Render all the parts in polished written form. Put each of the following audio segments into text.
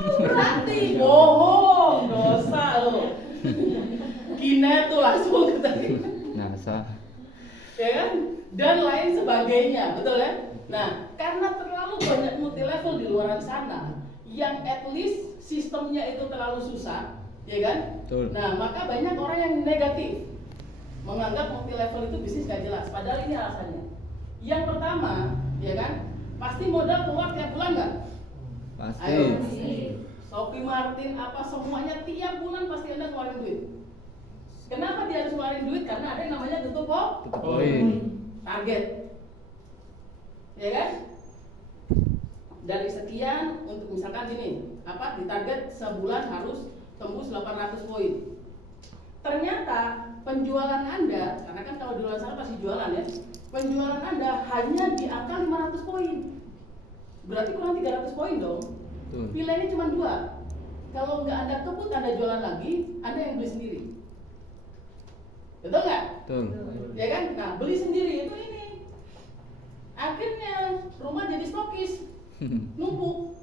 berarti bohong, dosa lo. Kina tuh langsung ketemu. NASA. Ya kan? Dan lain sebagainya, betul ya? Nah, karena terlalu banyak multi level di luar sana, yang at least sistemnya itu terlalu susah, ya kan? Betul. Nah, maka banyak orang yang negatif, menganggap multi level itu bisnis gak jelas. Padahal ini alasannya. Yang pertama, ya kan? Pasti modal keluar tiap bulan nggak? Pasti. Ayo. Shopee Martin apa semuanya tiap bulan pasti Anda keluarin duit. Kenapa dia harus keluarin duit? Karena ada yang namanya tutup poin. target. Ya kan? Dari sekian untuk misalkan gini, apa di target sebulan harus tembus 800 poin. Ternyata penjualan Anda, karena kan kalau di luar sana pasti jualan ya, penjualan Anda hanya di angka 500 poin. Berarti kurang 300 poin dong. Pilihannya cuma dua. Kalau nggak Anda kebut, Anda jualan lagi, Anda yang beli sendiri. Betul nggak? Betul. Ya kan? Nah, beli sendiri itu ini. Akhirnya rumah jadi stokis, numpuk.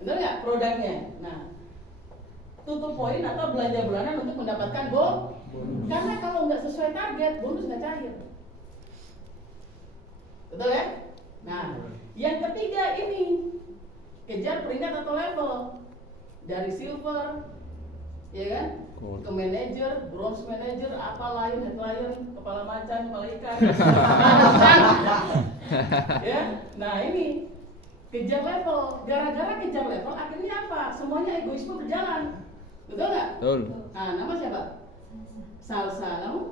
Betul nggak produknya? Nah, tutup poin atau belanja bulanan untuk mendapatkan bonus. Karena kalau nggak sesuai target, bonus nggak cair. Betul ya? Nah, yang ketiga ini kejar peringkat atau level dari silver, ya kan? Ke manager, bronze manager, apa lion, head lion, kepala macan, kepala ikan, ya. Nah ini kejar level, gara-gara kejar level akhirnya apa? Semuanya egoisme berjalan, betul nggak? Betul. Nah, nama siapa? Salsa, kamu?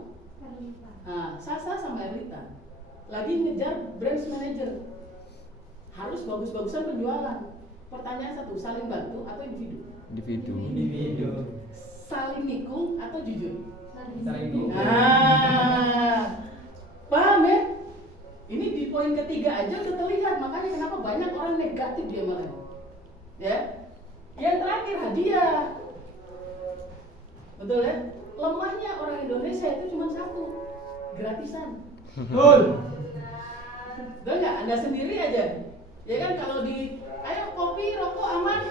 Nah, Sasa sama Erlita lagi ngejar branch manager, harus bagus-bagusan penjualan. Pertanyaan satu, saling bantu atau individu? Individu. Saling nikung atau jujur? Saling nikung. Nah, paham ya? Ini di poin ketiga aja udah terlihat, makanya kenapa banyak orang negatif di MLM. Ya, yang terakhir hadiah. Betul ya? Lemahnya orang Indonesia itu cuma satu, gratisan. Betul. Betul nggak? Anda sendiri aja. Ya kan kalau di, ayo kopi, rokok aman.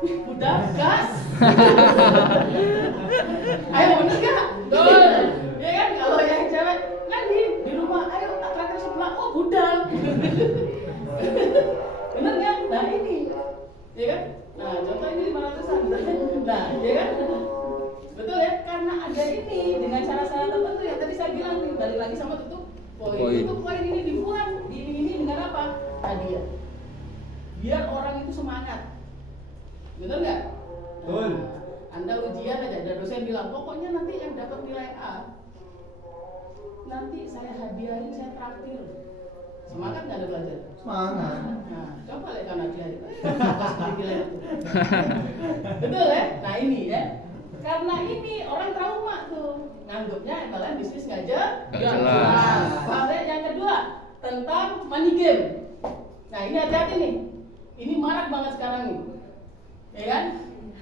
Udah gas. Ayo bener nggak? Betul. Ya kan kalau yang cewek kan di rumah, ayo tak traktir sebelah, oh budal. Bener nggak? Nah ini, ya kan? Nah contoh ini 500-an. Nah, ya kan? Betul ya? Karena ada ini dengan cara-cara tertentu yang tadi saya bilang nih, balik lagi sama tutup poin. Tutup poin ini dibuat ini dengan apa? Hadiah. Biar orang itu semangat. Betul nggak? Betul. Anda ujian aja, ada dosen bilang, pokoknya nanti yang dapat nilai A, nanti saya hadiahin, saya traktir. Semangat nggak Anda belajar? Semangat. Nah, coba lihat kan aja. Betul ya? Nah ini ya. Karena ini orang trauma tuh, nganggapnya MLM bisnis nggak jelas. Paham ya? Yang kedua tentang money game. Nah ini hati-hati nih. Ini marak banget sekarang nih. Ya kan?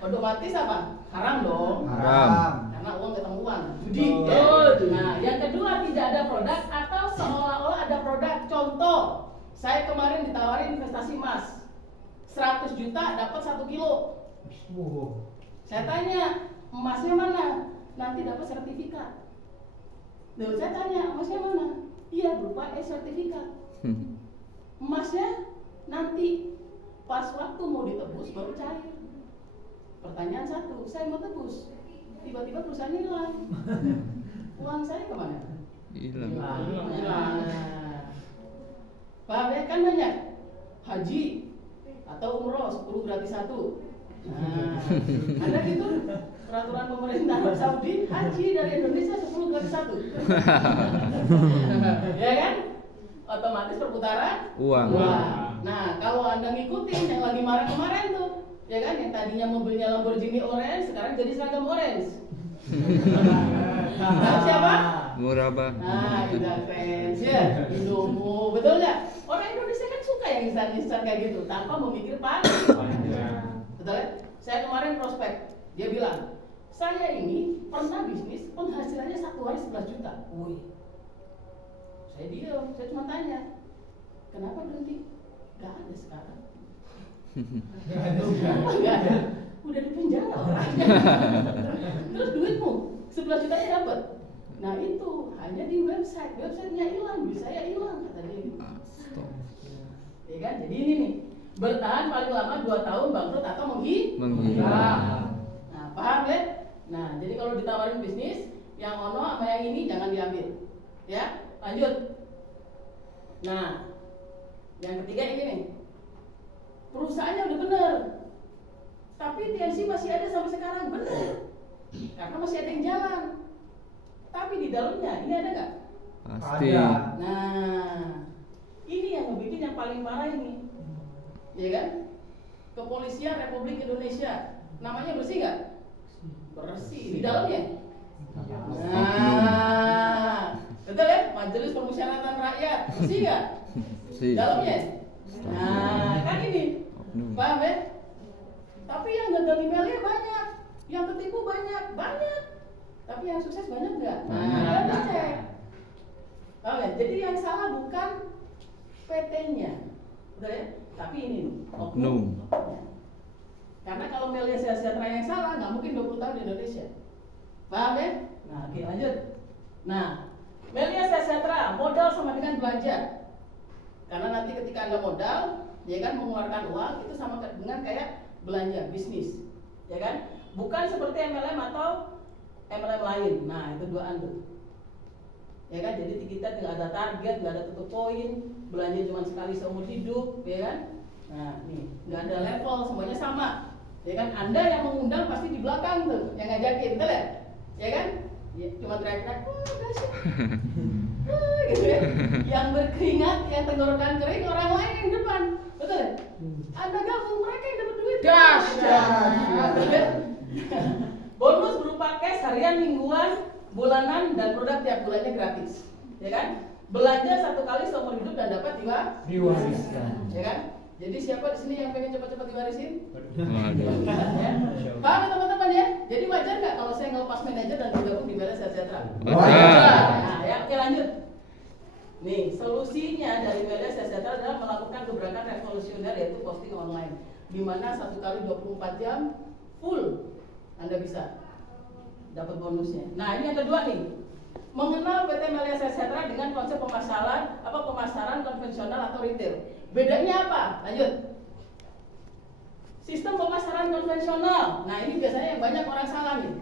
Otomatis apa? Haram dong. Haram. Karena uang ketemu uang. Judi. Ya? Nah, yang kedua tidak ada produk atau seolah-olah ada produk. Contoh, saya kemarin ditawarin investasi emas. 100 juta dapat 1 kilo. Saya tanya, emasnya mana? Nanti dapat sertifikat. Lalu saya tanya, emasnya mana? Iya, berupa sertifikat. Emasnya nanti pas waktu mau ditebus baru cair. Pertanyaan satu, saya mau tebus, tiba-tiba perusahaan hilang. Uang saya kemana? Hilang. Hilang. Paham ya? Kan banyak haji atau umroh 10 gratis 1. Nah, ada gitu peraturan pemerintah Arab Saudi, haji dari Indonesia 10 gratis 1. Ya kan? Otomatis perputaran Uang. Nah, kalau Anda ngikutin yang lagi marah kemarin tuh, ya kan, yang tadinya mobilnya Lamborghini orange, sekarang jadi seragam orange. Nah, siapa? Murabah. Nah, Indah fans, ya, Indomo, betul nggak? Orang Indonesia kan suka yang instan-instan kayak gitu, tanpa memikir panjang. Betul ya? Saya kemarin prospek, dia bilang, saya ini pernah bisnis penghasilannya satu hari 11 juta. Wih, saya diam, saya cuma tanya, kenapa berhenti? Gak ada sekarang. Enggak ada. Udah di penjara orangnya. Terus duitmu 11 jutanya dapat. Nah itu hanya di websitenya hilang, duit saya hilang kata dia gitu. Ya kan? Jadi ini nih, bertahan paling lama 2 tahun bangkrut atau menghilang. Nah, paham ya? Nah, jadi kalau ditawarin bisnis, yang ono sama yang ini jangan diambil. Ya, lanjut. Nah, yang ketiga ini nih. Perusahaannya udah bener, tapi TNC masih ada sampai sekarang, bener. Karena masih ada yang jalan. Tapi di dalamnya ini ada nggak? Pasti. Nah, ini yang membuat yang paling parah ini, ya kan? Kepolisian Republik Indonesia, namanya bersih nggak? Bersih. Di dalamnya? Nah, betul ya? Majelis Permusyawaratan Rakyat, bersih nggak? Bersih. Dalamnya? Nah, kan ini, paham ya? Tapi yang gagal emailnya banyak, yang ketipu banyak. Tapi yang sukses banyak nggak? Nah, kita cek. Paham ya? Jadi yang salah bukan PT-nya, betul ya? Tapi ini oknum. Karena kalau Melia Sejahtera yang salah, nggak mungkin 20 tahun di Indonesia. Paham ya? Nah, oke lanjut. Nah, Melia Sejahtera modal sama dengan belanja. Karena nanti ketika Anda modal, ya kan mengeluarkan uang itu sama dengan kayak belanja bisnis, ya kan? Bukan seperti MLM atau MLM lain. Nah, itu dua tuh. Ya kan? Jadi kita tidak ada target, nggak ada tutup poin, belanja cuma sekali seumur hidup, ya kan? Nah, nih nggak ada level, semuanya sama, ya kan? Anda yang mengundang pasti di belakang tuh, yang ngajakin, betul ya? Ya kan? Ya, cuma teriak-teriak, gitu ya. Yang berkeringat, yang tenggorokan kering, orang lain yang depan, betul ya? Anda gabung, mereka yang dapat duit. Bonus berupa cash harian, mingguan, bulanan, dan produk tiap bulannya gratis, ya kan? Belanja 1 kali seumur hidup dan dapat diwariskan, ya kan? Jadi siapa di sini yang pengen cepat-cepat diwarisin? Waduh. Ya. Paham ya teman-teman ya? Jadi wajar nggak kalau saya ngelepas manajer dan bergabung di Melia Sejahtera? Wajar. Nah, ya, oke lanjut. Nih, solusinya dari Melia Sejahtera adalah melakukan gebrakan revolusioner yaitu posting online, di mana 1 kali 24 jam full Anda bisa dapat bonusnya. Nah, ini yang kedua nih. Mengenal PT Melia Sejahtera dengan konsep pemasaran konvensional atau retail. Bedanya apa? Lanjut. Sistem pemasaran konvensional. Nah, ini biasanya yang banyak orang salah nih.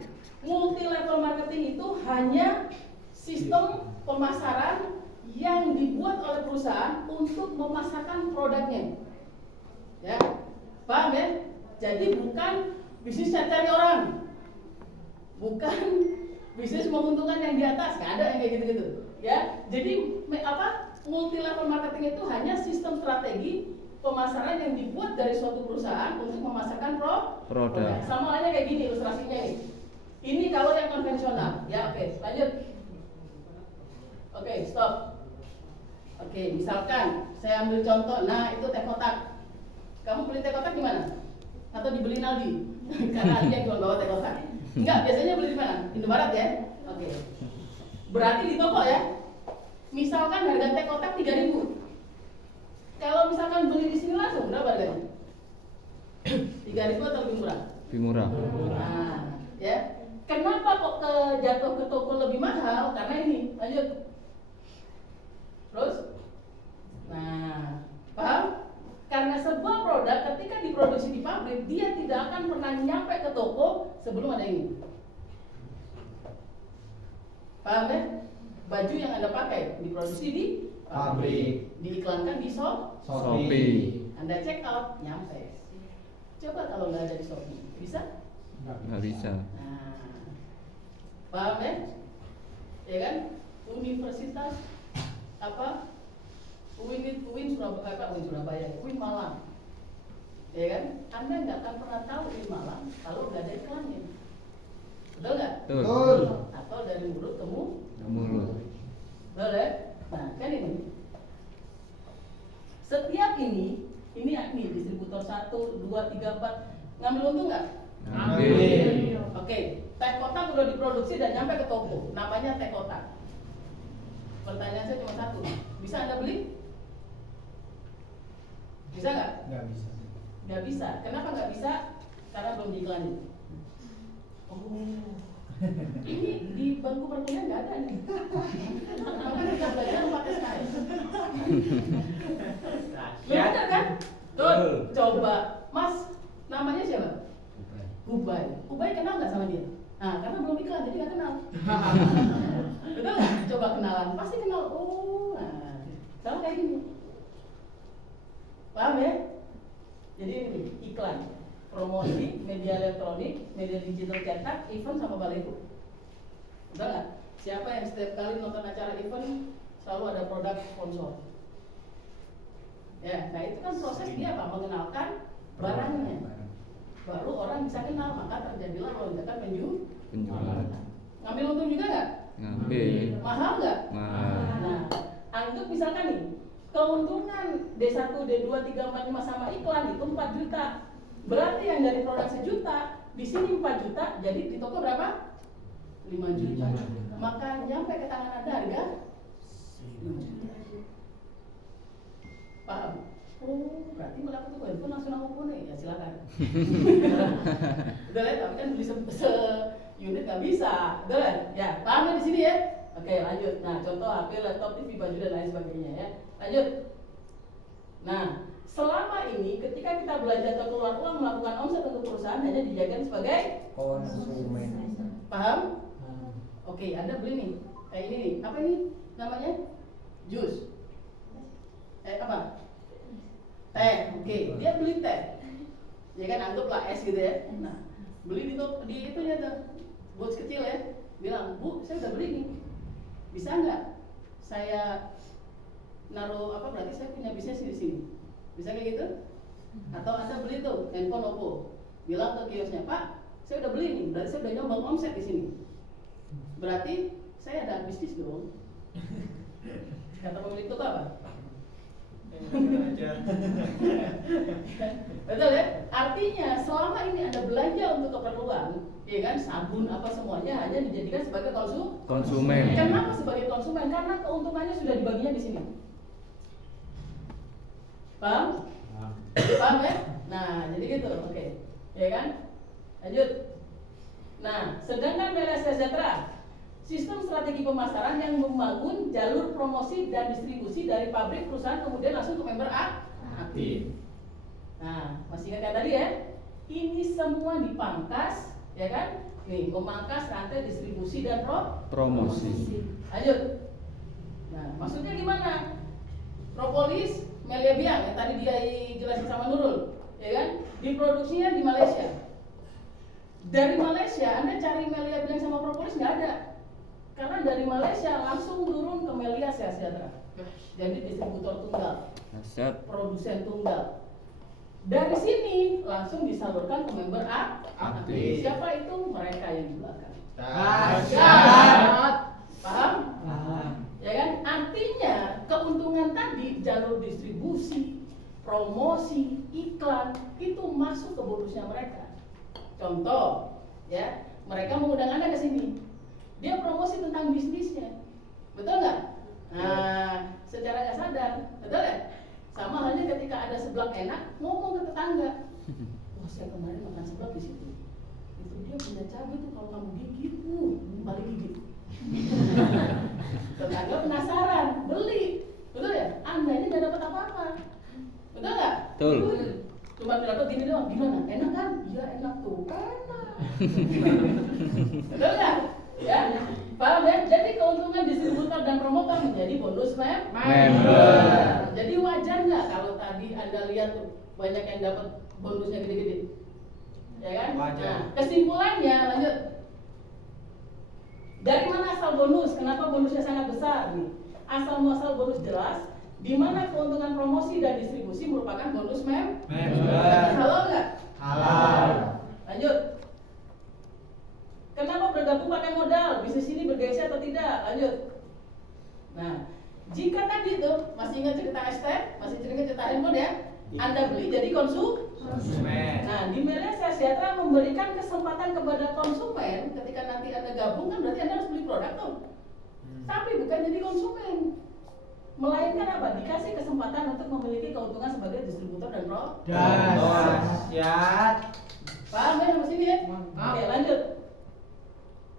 Multi level marketing itu hanya sistem pemasaran yang dibuat oleh perusahaan untuk memasarkan produknya. Ya. Paham ya? Jadi bukan bisnis cari orang. Bukan bisnis menguntungkan yang di atas, nggak ada yang kayak gitu-gitu, ya. Jadi multi level marketing itu hanya sistem strategi pemasaran yang dibuat dari suatu perusahaan untuk memasarkan produk. Sama halnya kayak gini ilustrasinya nih. Ini kalau yang konvensional, ya oke, lanjut. Oke, stop. Oke, misalkan saya ambil contoh, nah itu teh kotak. Kamu beli teh kotak di mana? Atau dibeli Aldi? Karena Aldi yang jual bawa teh kotak. Enggak, biasanya beli di mana? Indomaret ya? Oke. Berarti di toko ya? Misalkan harga teh kotak 3.000. Kalau misalkan beli di sini langsung berapa harganya? 3.000 atau lebih murah? Lebih murah. Nah, ya. Kenapa kok jatuh ke toko lebih mahal? Karena ini, lanjut. Terus? Nah, paham? Karena sebuah produk ketika diproduksi di pabrik, dia tidak akan pernah nyampe ke toko sebelum ada ini. Paham ya? Baju yang Anda pakai diproduksi di Pabrik. diiklankan di Shopee. Anda check out, nyampe. Coba kalau nggak ada di Shopee, bisa? Nggak bisa. Nah, paham ya? Ya kan? Universitas UIN Surabaya, UIN Malang, ya kan? Anda nggak akan pernah tahu UIN Malang kalau nggak ada iklannya, betul nggak? Betul. Atau dari mulut ke Mulut. betul ya? Nah, kan ini. Setiap ini distributor 1, 2, 3, 4 ngambil untung nggak? Ambil. Oke, teh kotak udah diproduksi dan nyampe ke toko, namanya teh kotak. Pertanyaan saya cuma satu, bisa Anda beli? Bisa nggak? Nggak bisa. Nggak bisa. Kenapa nggak bisa? Karena belum diiklanin. Oh, ini di bangku perkuliahan nggak ada nih. Makanya kita belajar pakai SKS. Benar kan? Tuh, coba, Mas, namanya siapa? Ubay. Ubay kenal nggak sama dia? Nah, karena belum iklan, jadi nggak kenal. Betul nggak? Coba kenalan, pasti kenal. Oh, nah, sama kayak gini. Paham ya? Jadi ini iklan, promosi, media elektronik, media digital cetak, event sama baliho. Betul nggak? Siapa yang setiap kali nonton acara event selalu ada produk sponsor? Ya, nah itu kan proses dia apa? Mengenalkan barangnya. Baru orang bisa kenal, maka terjadilah lonjakan Penjualan. Ngambil untung juga nggak? Ngambil. Mahal nggak? Mahal. Nah, anggap misalkan nih, keuntungan D1, D2, 3, 4, 5 sama iklan itu 4 juta. Berarti yang dari produk 1 juta, di sini 4 juta, jadi di toko berapa? 5 juta. Maka nyampe ke tangan Anda harga 5 juta. Paham? Oh, berarti melakukan itu handphone langsung aku punya, ya silakan. Udah lihat, tapi kan beli se-unit nggak bisa, udah lihat? Ya, paham ya di sini ya? Oke, lanjut. Nah, contoh HP, laptop, TV, baju dan lain sebagainya ya. Lanjut. Nah, selama ini ketika kita belanja atau keluar uang melakukan omset untuk perusahaan hanya dijadikan sebagai konsumen. paham? Oke, Anda beli nih, kayak ini nih, apa ini namanya? Jus. Apa? Teh, oke. Dia beli teh. Ya kan, anggaplah es gitu ya. Nah, beli di itu ya tuh, bos kecil ya. Bilang, Bu, saya udah beli nih. Bisa nggak saya naruh apa? Berarti saya punya bisnis di sini. Bisa kayak gitu? Atau Anda beli tuh handphone Oppo. Bilang ke kiosnya, Pak, saya udah beli nih. Berarti saya udah nyumbang omset di sini. Berarti saya ada bisnis dong. Kata pemilik toko apa? Betul ya? Artinya selama ini Anda belanja untuk keperluan, ya kan, sabun apa semuanya hanya dijadikan sebagai Konsumen. Kenapa sebagai konsumen? Karena keuntungannya sudah dibaginya di sini. Paham? Paham ya? Nah, jadi gitu, oke. Ya kan? Lanjut. Nah, sedangkan Malaysia Sejahtera sistem strategi pemasaran yang membangun jalur promosi dan distribusi dari pabrik perusahaan kemudian langsung ke member aktif. Nah, masih ingat kan tadi ya? Ini semua dipangkas, ya kan? Nih, memangkas rantai distribusi dan Promosi. Lanjut. Nah, maksudnya gimana? Propolis, Melia Biang yang tadi dia jelasin sama Nurul, ya kan? Diproduksinya di Malaysia. Dari Malaysia, Anda cari Melia Biang sama Propolis nggak ada. Karena dari Malaysia langsung turun ke Melia Sejahtera. Jadi distributor tunggal, produsen tunggal. Dari sini langsung disalurkan ke member aktif. Siapa itu? Mereka yang di belakang. Paham? Ya kan? Artinya keuntungan tadi jalur distribusi, promosi, iklan itu masuk ke bonusnya mereka. Contoh, ya, mereka mengundang Anda ke sini. Dia promosi tentang bisnisnya, betul nggak? Nah, secara nggak sadar, betul ya? Sama halnya ketika ada seblak enak, ngomong ke tetangga, wah saya kemarin makan seblak di situ. Itu dia punya cabai tuh kalau kamu gigit, balik gigit. Tetangga penasaran, beli, betul ya? Anda ini nggak dapat apa-apa, betul nggak? Betul. Cuma dapat gini doang, gimana? Enak kan? Iya enak tuh, enak. Betul nggak? Ya, paham ya? Jadi keuntungan distributor dan promotor menjadi bonus member. Jadi wajar nggak kalau tadi Anda lihat tuh banyak yang dapat bonusnya gede-gede, ya kan? Wajar. Nah, kesimpulannya lanjut. Dari mana asal bonus? Kenapa bonusnya sangat besar nih? Asal muasal bonus jelas. Di mana keuntungan promosi dan distribusi merupakan bonus member. Halal nggak? Halal. Lanjut. Kenapa bergabung pakai modal? Bisnis ini bergengsi atau tidak? Lanjut. Nah, jika tadi tuh masih ingat cerita ST, masih ingat cerita handphone ya? Anda beli jadi konsumen. Nah, di Malaysia Sejahtera memberikan kesempatan kepada konsumen ketika nanti Anda gabung kan berarti Anda harus beli produk tuh. Tapi bukan jadi konsumen. Melainkan apa? Dikasih kesempatan untuk memiliki keuntungan sebagai distributor dan produk. Dahsyat. Paham ya sampai sini ya? Oke, lanjut.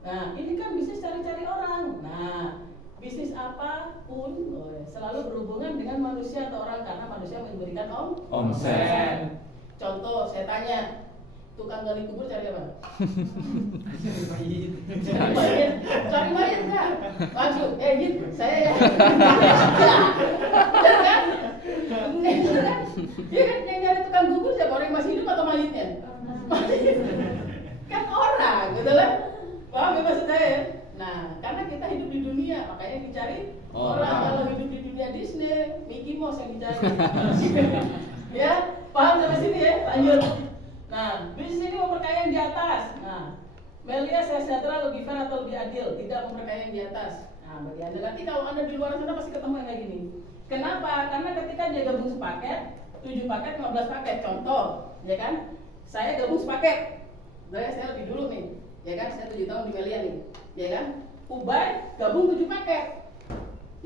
Nah, ini kan bisnis cari-cari orang. Nah, bisnis apapun selalu berhubungan dengan manusia atau orang karena manusia memberikan Omset. Contoh, saya tanya, tukang gali kubur cari apa? Cari mayat kan? Maksud, Jin, saya ya. Bener kan? Dia kan yang nyari tukang kubur siapa? Orang yang masih hidup atau mayitnya? Kan orang, gitu lah. Paham ya maksud saya? Nah, karena kita hidup di dunia, makanya yang dicari orang. Kalau hidup di dunia Disney, Mickey Mouse yang dicari. Ya, paham sampai sini ya? Lanjut. Nah, bisnis ini memperkaya yang di atas. Nah, Melia sejahtera lebih fair atau lebih adil, tidak memperkaya yang di atas. Nah, bagi Anda nanti kalau Anda di luar sana pasti ketemu yang kayak gini. Kenapa? Karena ketika dia gabung sepaket, 7 paket, 15 paket. Contoh, ya kan? Saya gabung sepaket. Saya lebih dulu nih, ya kan? Saya 7 tahun di Melia nih, ya kan? Ubay gabung 7 paket,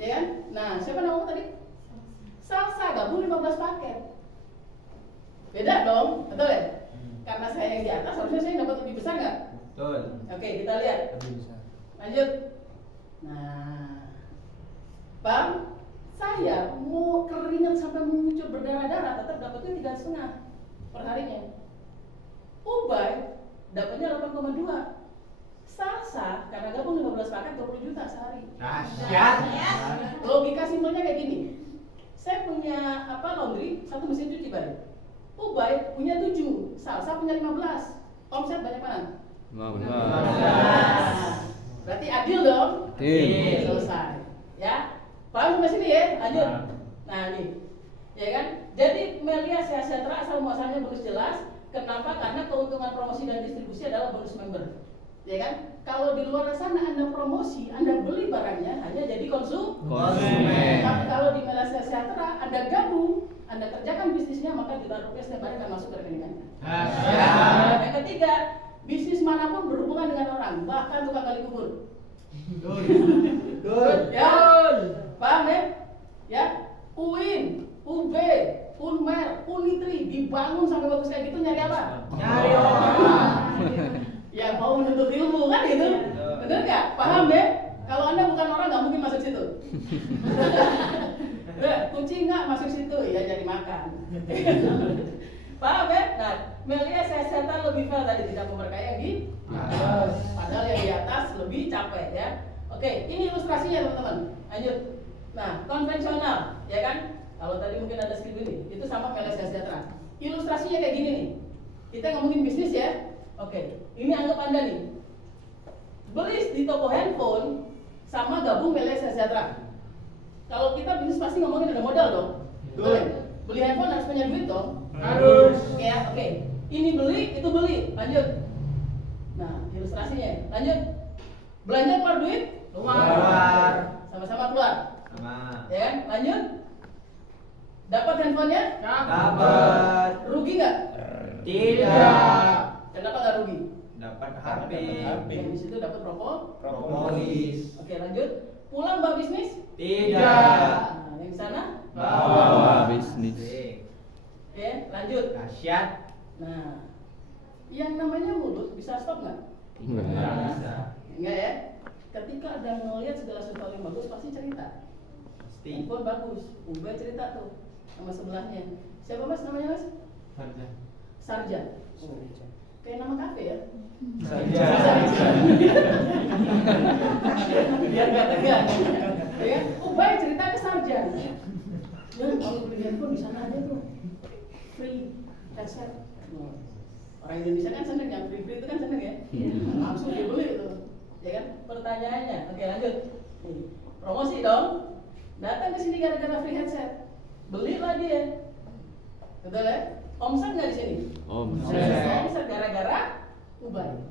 ya kan? Nah, siapa nama tadi? Salsa gabung 15 paket. Beda dong, betul ya? Karena saya yang di atas, harusnya saya dapat lebih besar nggak? Betul. Oke, kita lihat. Lanjut. Nah, Bang, saya mau keringat sampai muncul berdarah-darah, tetap dapatnya 3,5 per harinya. Ubay dapatnya 8,2. Salsa karena gabung 15 paket 20 juta sehari. Dahsyat. Logika simpelnya kayak gini. Saya punya laundry, 1 mesin cuci baru. Ubay punya 7, Salsa punya 15. Omset banyak mana? 15. Berarti adil dong? Adil. Selesai. Ya. Paham sampai sini ya? Lanjut. Nah, nih. Ya kan? Jadi Melia sejahtera asal muasalnya bonus jelas. Kenapa? Karena keuntungan promosi dan distribusi adalah bonus member. Ya kan? Kalau di luar sana Anda promosi, Anda beli barangnya hanya jadi konsumen. Tapi kalau di Melia sejahtera Anda gabung, Anda kerjakan bisnisnya, maka jutaan rupiah setiap hari akan masuk ke rekening Anda. Yang ketiga, bisnis manapun berhubungan dengan orang, bahkan tukang gali kubur. Ya, paham ya? Ya, UIN, UB, UNMER, UNITRI dibangun sampai bagus kayak gitu nyari apa? Nyari orang. Ya mau menuntut ilmu kan gitu, bener nggak? Paham ya? Kalau Anda bukan orang nggak mungkin masuk situ. Kucing nggak masuk situ ya jadi makan. Paham ya? Nah, Melia sejahtera lebih fair tadi, tidak memperkaya yang di atas. Padahal yang di atas lebih capek ya. Oke, ini ilustrasinya teman-teman. Lanjut. Nah, konvensional, ya kan? Kalau tadi mungkin ada skrip ini, itu sama Melia sejahtera. Ilustrasinya kayak gini nih. Kita ngomongin bisnis ya. Oke, ini anggap Anda nih beli di toko handphone sama gabung Melia sejahtera. Kalau kita bisnis pasti ngomongin ada modal dong. Betul ya? Beli handphone harus punya duit dong. Harus. Ya, oke. Ini beli, itu beli. Lanjut. Nah, ilustrasinya. Lanjut. Belanja keluar duit? Keluar. Sama-sama keluar. Sama. Ya kan? Lanjut. Dapat handphonenya? Dapat. Rugi nggak? Tidak. Kenapa nggak rugi? Dapat HP. Yang di situ dapat Propolis. Oke, lanjut. Pulang bawa bisnis? Tidak. Nah, yang di sana? Bawa bisnis. Oke, lanjut. Dahsyat. Nah, yang namanya mulut bisa stop nggak? Enggak. Bisa. Enggak ya? Ketika ada ngelihat segala sesuatu yang bagus pasti cerita. Pasti. Handphone bagus, Ubay cerita tuh sama sebelahnya. Siapa mas namanya mas? Sarja. Kayak nama kafe ya? Saja. Biar nggak tegang. Ya, Ubay cerita ke Sarja. Ya, kalau beli handphone di sana aja tuh free headset. Orang Indonesia kan seneng ya, free itu kan seneng ya. Langsung dibeli itu, ya kan? Pertanyaannya, oke lanjut. Nih, promosi dong. Datang ke sini gara-gara free headset, belilah dia. Betul ya? Omset nggak di sini? Omset gara-gara Ubay.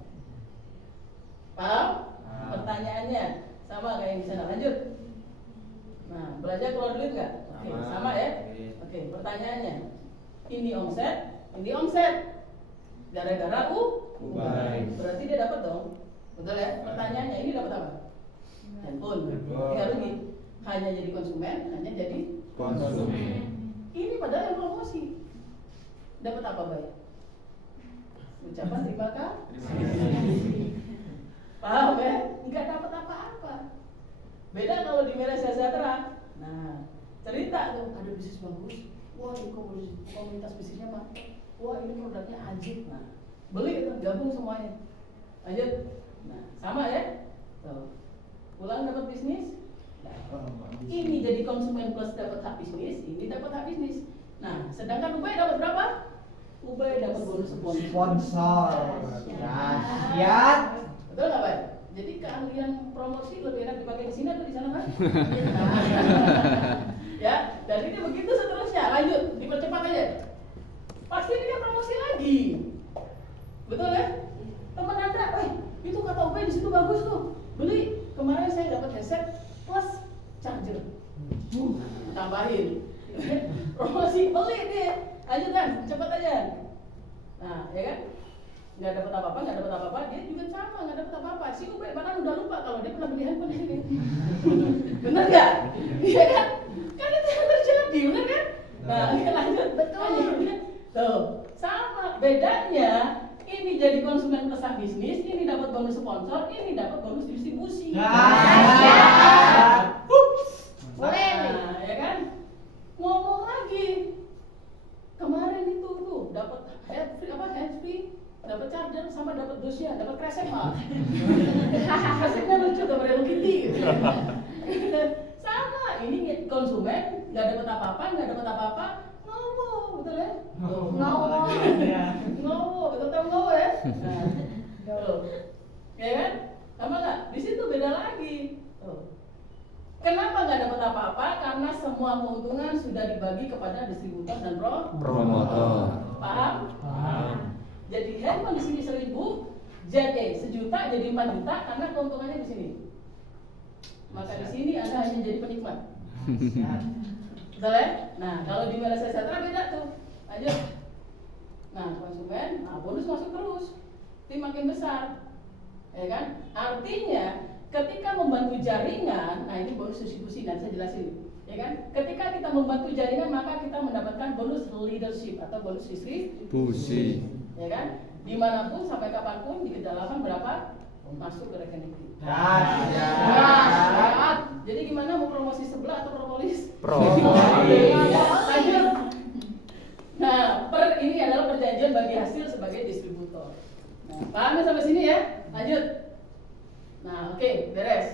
Paham? Pertanyaannya sama kayak yang di sana. Lanjut. Nah, belanja keluar duit nggak? Oke, sama ya. Oke, pertanyaannya. Ini omset. Gara-gara Ubay. Berarti dia dapat dong. Betul ya? Pertanyaannya ini dapat apa? Handphone. Nggak rugi. hanya jadi konsumen, hanya jadi Konsumen. ini padahal yang promosi. Dapat apa, Bay? Ucapan terima kasih. Paham ya? Nggak dapat apa-apa. Beda kalau di Media Sejahtera. Nah, cerita tuh ada bisnis bagus. Wah, ini komunitas bisnisnya mah. Wah, ini produknya ajib. Nah, beli itu, gabung semuanya. Lanjut. Nah, sama ya? Tuh. Pulang dapat bisnis. Nah, ini jadi konsumen plus dapat hak bisnis, ini dapat hak bisnis. Nah, sedangkan Ubay dapat berapa? Ubay dapat bonus sponsor. Sponsor. Dahsyat. Betul nggak, Bay? Jadi keahlian promosi lebih enak dipakai di sini atau di sana, kan? Ya, dan ini begitu seterusnya. Lanjut, dipercepat aja. Pasti dia promosi lagi. Betul ya? Teman Anda, itu kata Ubay di situ bagus tuh. Beli. Kemarin saya dapat headset plus charger. Tambahin. Promosi beli dia. Lanjut kan, cepat aja. Nah, ya kan? Nggak dapat apa-apa, dia juga sama, nggak dapat apa-apa. Si Ubay bahkan udah lupa kalau dia pernah beli handphone ini. Bener nggak? Iya kan? Kan itu yang terjadi, bener kan? Nah, lanjut. Betul. Tuh, sama. Bedanya, ini jadi konsumen plus hak bisnis, ini dapat bonus sponsor, ini dapat bonus distribusi. Boleh nih. Nah, ya kan? Ngomong lagi. Kemarin itu tuh dapat handsfree, dapat charger sama dapat dusnya, dapat kresek mah. Kreseknya lucu gambar Hello Kitty gitu. Sama, ini konsumen nggak dapat apa-apa, ngomong, betul ya? Ngomong, betul ngomong ya? Nah, tuh, ya kan? Sama nggak? Di situ beda lagi. Tuh. Kenapa nggak dapat apa-apa? Karena semua keuntungan sudah dibagi kepada distributor dan Promotor. Paham? Paham. Jadi handphone di sini 1.000, jadi 1 juta jadi 4 juta karena keuntungannya di sini. Maka di sini Anda hanya jadi penikmat. Betul ya? Nah, kalau di Media Sejahtera beda tuh. Lanjut. Nah, konsumen, bonus masuk terus. Tim makin besar. Ya kan? Artinya ketika membantu jaringan, nah ini bonus distribusi dan saya jelasin, ya kan? Ketika kita membantu jaringan maka kita mendapatkan bonus leadership atau bonus distribusi, ya kan? Dimanapun sampai kapanpun di kedalaman berapa masuk ke rekening kita. Dahsyat. Jadi gimana mau promosi sebelah atau propolis? Propolis. Lanjut. Nah, ini adalah perjanjian bagi hasil sebagai distributor. Nah, paham ya sampai sini ya? Lanjut. Nah, oke, beres.